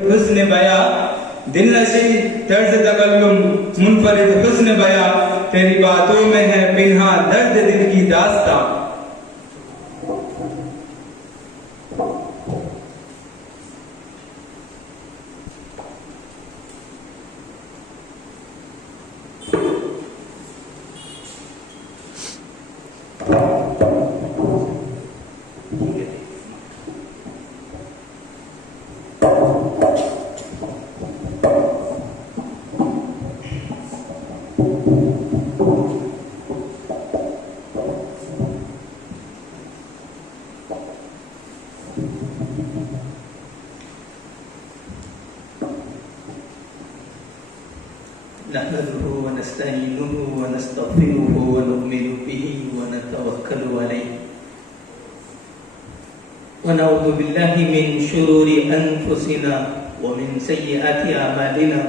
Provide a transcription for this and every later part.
حسن بیاں دل نشی طرز تکلم منفرد حسن بیاں تیری باتوں میں ہے پنہاں درد دل کی داستاں. نحمده ونستعينه ونستغفره ونؤمن به ونتوكل عليه ونعوذ بالله من شرور أنفسنا ومن سيئات أعمالنا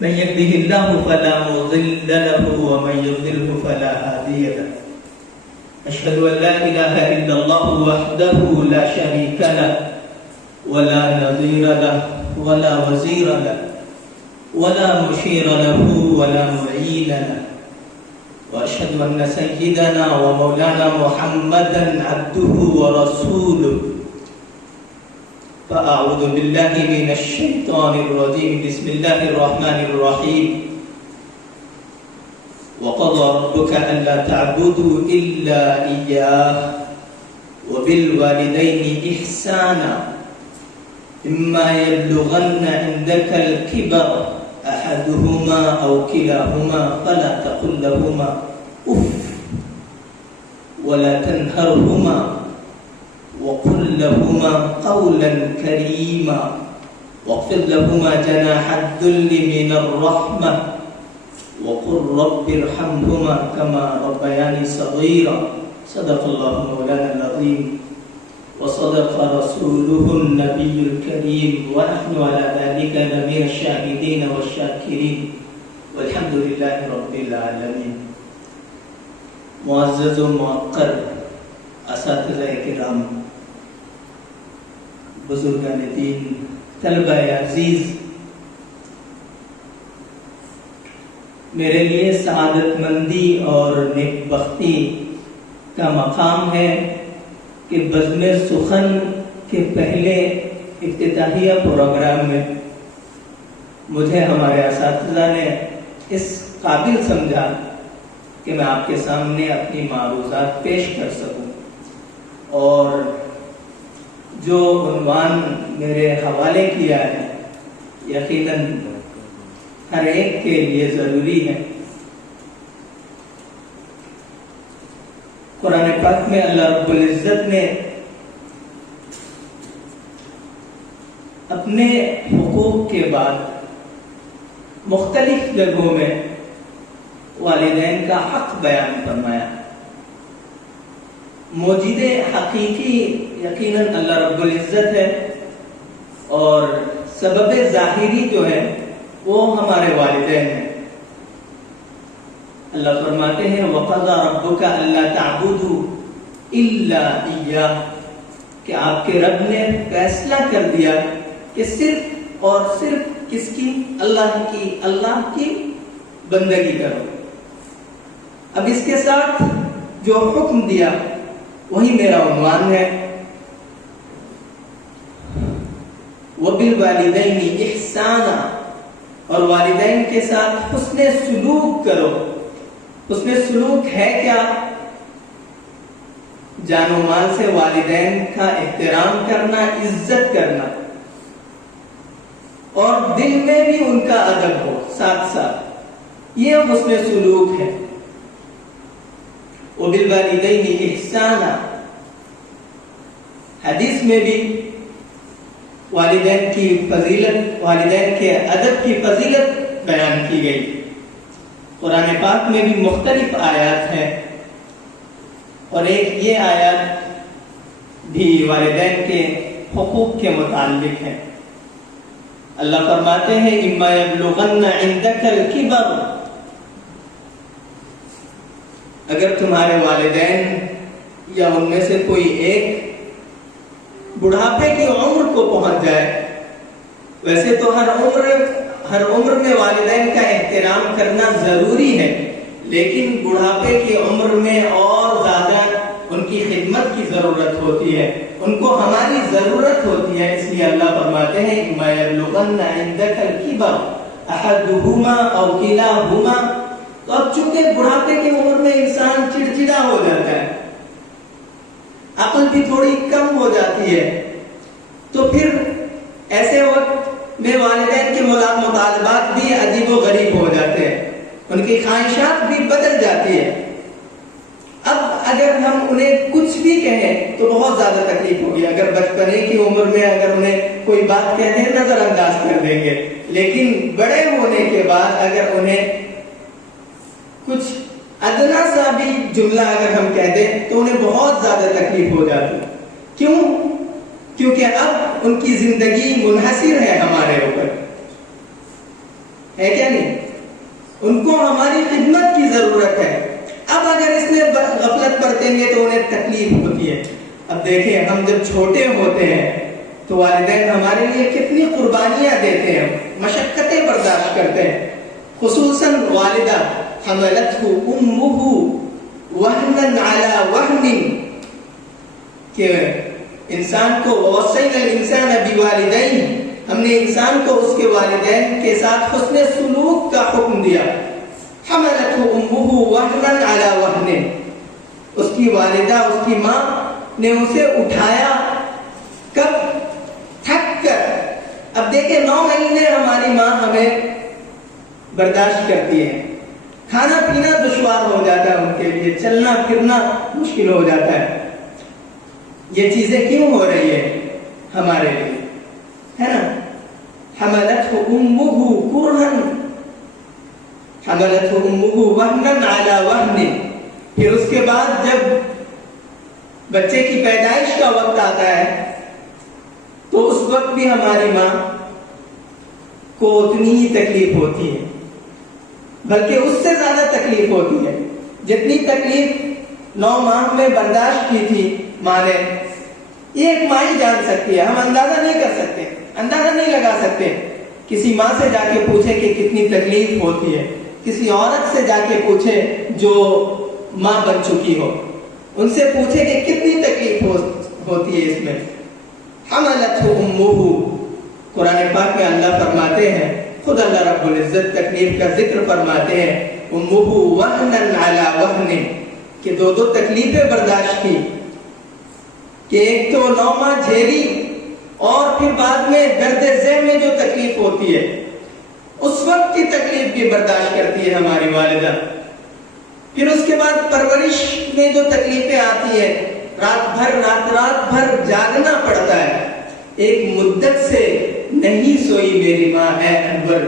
من يهده الله فلا مضل له ومن يضلل فلا هادي له أشهد أن لا إله إلا الله وحده لا شريك له ولا نظير له ولا وزير له ولا مشير له ولا معين له وأشهد أن سيدنا ومولانا محمدا عبده ورسوله فأعوذ بالله من الشيطان الرجيم بسم الله الرحمن الرحيم وقضى ربك ألا تعبدوا إلا إياه وبالوالدين إحسانا إما يبلغن عندك الكبر أحدهما أو كلاهما فلا تقل لهما أف ولا تنهرهما وقل لهما قولا كريما واخفض لهما جناح الذل من الرحمة وقل رب ارحمهما كما ربياني صغيرا. صدق الله مولانا العظيم وصدق رسوله النبي الكريم ونحن على ذلك من الشاهدين والشاكرين والحمد لله رب العالمين. معزز و معقر اساتذہ کرام، بزرگان دین، طلبہ عزیز، میرے لیے سعادت مندی اور نیک بختی کا مقام ہے کہ بزم سخن کے پہلے افتتاحیہ پروگرام میں مجھے ہمارے اساتذہ نے اس قابل سمجھا کہ میں آپ کے سامنے اپنی معروضات پیش کر سکوں، اور جو عنوان میرے حوالے کیا ہے یقیناً ہر ایک کے لیے ضروری ہے. قرآن پاک میں اللہ رب العزت نے اپنے حقوق کے بعد مختلف جگہوں میں والدین کا حق بیان فرمایا. موجود حقیقی یقیناً اللہ رب العزت ہے، اور سبب ظاہری جو ہے وہ ہمارے والدین ہیں. اللہ فرماتے ہیں وَقَضَى رَبُّكَ أَلَّا تَعْبُدُوا إِلَّا إِيَّاهُ، کہ آپ کے رب نے فیصلہ کر دیا کہ صرف اور صرف کس کی؟ اللہ کی بندگی کرو. اب اس کے ساتھ جو حکم دیا وہی میرا عنوان ہے، وَبِالْوَالِدَيْنِ إِحْسَانًا، اور والدین کے ساتھ حسن سلوک کرو. حسن سلوک ہے کیا؟ جان و مال سے والدین کا احترام کرنا، عزت کرنا، اور دل میں بھی ان کا ادب ہو ساتھ ساتھ، یہ حسن سلوک ہے. وَبِالْوَالِدَيْنِ إِحْسَانًا، حدیث میں بھی والدین کی فضیلت، والدین کے ادب کی فضیلت بیان کی گئی. قرآن پاک میں بھی مختلف آیات ہیں، اور ایک یہ آیات بھی والدین کے حقوق کے متعلق ہے. اللہ فرماتے ہیں اِمَّا يَبْلُغَنَّ عِنْدَكَ الْكِبَرَ، اگر تمہارے والدین یا ان میں سے کوئی ایک بڑھاپے کی عمر کو پہنچ جائے. ویسے تو ہر عمر میں والدین کا احترام کرنا ضروری ہے، لیکن بڑھاپے کی عمر میں اور زیادہ ان کی خدمت کی ضرورت ہوتی ہے، ان کو ہماری ضرورت ہوتی ہے. اس لیے اللہ فرماتے ہیں اِمَّا يَبْلُغَنَّ عِندَكَ الْكِبَرَ أَحَدُهُمَا أَوْ كِلَاهُمَا. تو اب چونکہ بڑھاپے کی عمر میں انسان چڑچڑا ہو جاتا ہے، عقل بھی تھوڑی کم ہو جاتی ہے، تو پھر ایسے وقت میں والدین کے مطالبات بھی عجیب و غریب ہو جاتے ہیں، ان کی خواہشات بھی بدل جاتی ہے. اب اگر ہم انہیں کچھ بھی کہیں تو بہت زیادہ تکلیف ہوگی. اگر بچپنے کی عمر میں اگر انہیں کوئی بات کہہ دیں نظر انداز کر دیں گے، لیکن بڑے ہونے کے بعد اگر انہیں کچھ ادنا سا بھی جملہ اگر ہم کہہ دیں تو انہیں بہت زیادہ تکلیف ہو جاتی. کیوں؟ کیونکہ اب ان کی زندگی منحصر ہے ہمارے اوپر، ہے کیا نہیں؟ ان کو ہماری خدمت کی ضرورت ہے. اب اگر اس میں غفلت برتیں گے تو انہیں تکلیف ہوتی ہے. اب دیکھیں، ہم جب چھوٹے ہوتے ہیں تو والدین ہمارے لیے کتنی قربانیاں دیتے ہیں، مشقتیں برداشت کرتے ہیں. خصوصاً والدہ، حملتہ امہ وہنا علی وہن، کہ انسان کو وصینا الانسان بوالدیہ، ہم نے انسان کو اس کے والدین کے ساتھ حسن سلوک کا حکم دیا. حملتہ امہ وہنا علی وہن، اس کی والدہ، اس کی ماں نے اسے اٹھایا، کب؟ تھک کر. اب دیکھیں 9 مہینے ہماری ماں ہمیں برداشت کرتی ہے، کھانا پینا دشوار ہو جاتا ہے ان کے لیے، چلنا پھرنا مشکل ہو جاتا ہے. یہ چیزیں کیوں ہو رہی ہے ہمارے لیے، ہے نا؟ حملتہ امہ کرہن، حملتہ امہ وہنا علی وہن. پھر اس کے بعد جب بچے کی پیدائش کا وقت آتا ہے تو اس وقت بھی ہماری ماں کو اتنی ہی تکلیف ہوتی ہے، بلکہ اس سے زیادہ تکلیف ہوتی ہے. جتنی تکلیف 9 ماہ میں برداشت کی تھی ماں نے، یہ ایک ماں ہی جان سکتی ہے. ہم اندازہ نہیں کر سکتے، اندازہ نہیں لگا سکتے. کسی ماں سے جا کے پوچھے کہ کتنی تکلیف ہوتی ہے، کسی عورت سے جا کے پوچھے جو ماں بن چکی ہو، ان سے پوچھے کہ کتنی تکلیف ہوتی ہے اس میں. حملتہ امہ، قرآن پاک میں اللہ فرماتے ہیں، خود اللہ رب العزت تکلیف کا ذکر فرماتے ہیں، امہ وہنا علی وہن، کہ 2 تکلیفیں برداشت کی، کہ ایک تو 9 ماہ جھیلی، اور پھر بعد میں درد ذہ میں جو تکلیف ہوتی ہے اس وقت کی تکلیف بھی برداشت کرتی ہے ہماری والدہ. پھر اس کے بعد پرورش میں جو تکلیفیں آتی ہیں، رات بھر جاگنا پڑتا ہے. ایک مدت سے نہیں سوئی میری ماں ہے انور،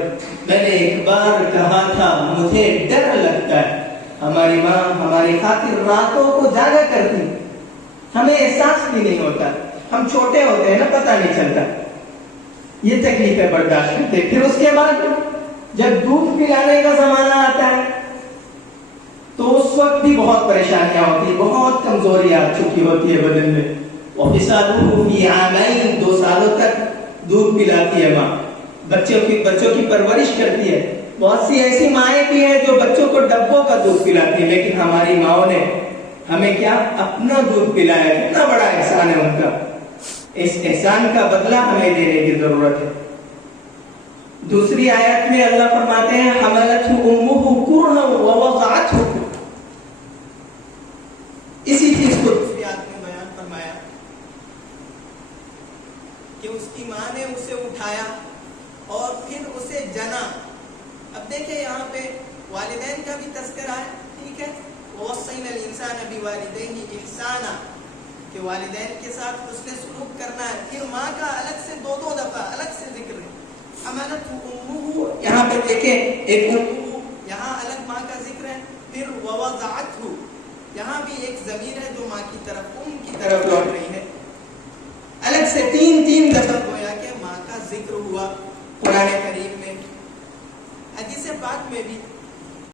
میں نے ایک بار کہا تھا مجھے ڈر لگتا ہے. ہماری ماں ہماری خاطر راتوں کو جاگا کرتی، ہمیں احساس بھی نہیں ہوتا، ہم چھوٹے ہوتے ہیں نا، پتہ نہیں چلتا. یہ تکلیفیں برداشت کرتے. پھر اس کے بعد جب دودھ پلانے کا زمانہ آتا ہے تو اس وقت بھی بہت پریشانیاں ہوتی، بہت کمزوری آ چکی ہوتی ہے بدن میں. وفصالہ فی عامین، 2 سالوں تک دودھ پلاتی ہے ماں، بچوں کی پرورش کرتی ہے. بہت سی ایسی مائیں بھی ہیں جو بچوں کو ڈبوں کا دودھ پلاتی ہیں، لیکن ہماری ماؤں نے ہمیں کیا؟ اپنا دودھ پلایا. کتنا بڑا احسان ہے ان کا. اس احسان کا بدلہ ہمیں دینے کی ضرورت ہے. دوسری آیت میں اللہ فرماتے ہیں حملتہ امہ کرہا ووضعتہ، اسی چیز کو دوسری آیت میں بیان فرمایا کہ اس کی ماں نے اسے اٹھایا اور پھر اسے جنا. اب دیکھیں یہاں پہ والدین کا بھی تذکرہ ہے، ٹھیک ہے، وصینا الانسان بوالدیہ احسانا، کہ والدین کے ساتھ حسن سلوک کرنا ہے. پھر ماں کا الگ سے 2 دفعہ الگ سے ذکر ہے. حملتہ امہ، یہاں پہ دیکھیں ایک امہ، یہاں الگ ماں کا ذکر ہے. پھر ووضعتہ، یہاں بھی ایک ضمیر ہے جو ماں کی طرف، کی طرف لوٹ رہی ہے. الگ سے 3 دفعہ گویا کہ ماں کا ذکر ہوا قرآن کریم میں. حدیث پاک میں بھی